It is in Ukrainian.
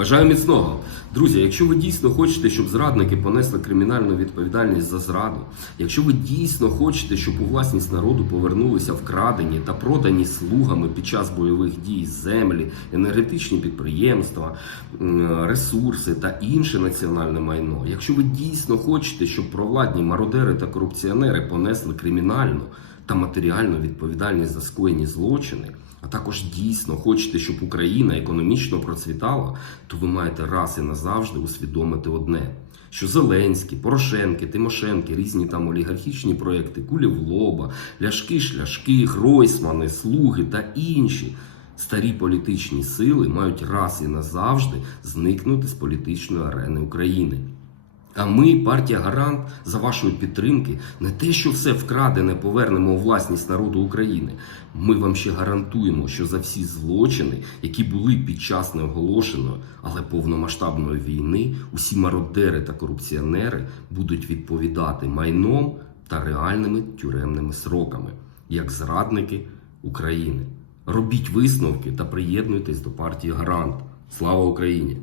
Бажаю міцного. Друзі, якщо ви дійсно хочете, щоб зрадники понесли кримінальну відповідальність за зраду, якщо ви дійсно хочете, щоб у власність народу повернулися вкрадені та продані слугами під час бойових дій землі, енергетичні підприємства, ресурси та інше національне майно, якщо ви дійсно хочете, щоб провладні мародери та корупціонери понесли кримінальну та матеріальну відповідальність за скоєні злочини, а також дійсно хочете, щоб Україна економічно процвітала, то ви маєте раз і назавжди усвідомити одне: що Зеленський, Порошенки, Тимошенки, різні там олігархічні проекти, кулі в лоба, ляшки, шляшки, Гройсмани, слуги та інші. Старі політичні сили мають раз і назавжди зникнути з політичної арени України. А ми, партія Гарант, за вашої підтримки, не те, що все вкрадене повернемо у власність народу України. Ми вам ще гарантуємо, що за всі злочини, які були під час неоголошеної, але повномасштабної війни, усі мародери та корупціонери будуть відповідати майном та реальними тюремними сроками, як зрадники України. Робіть висновки та приєднуйтесь до партії Гарант. Слава Україні!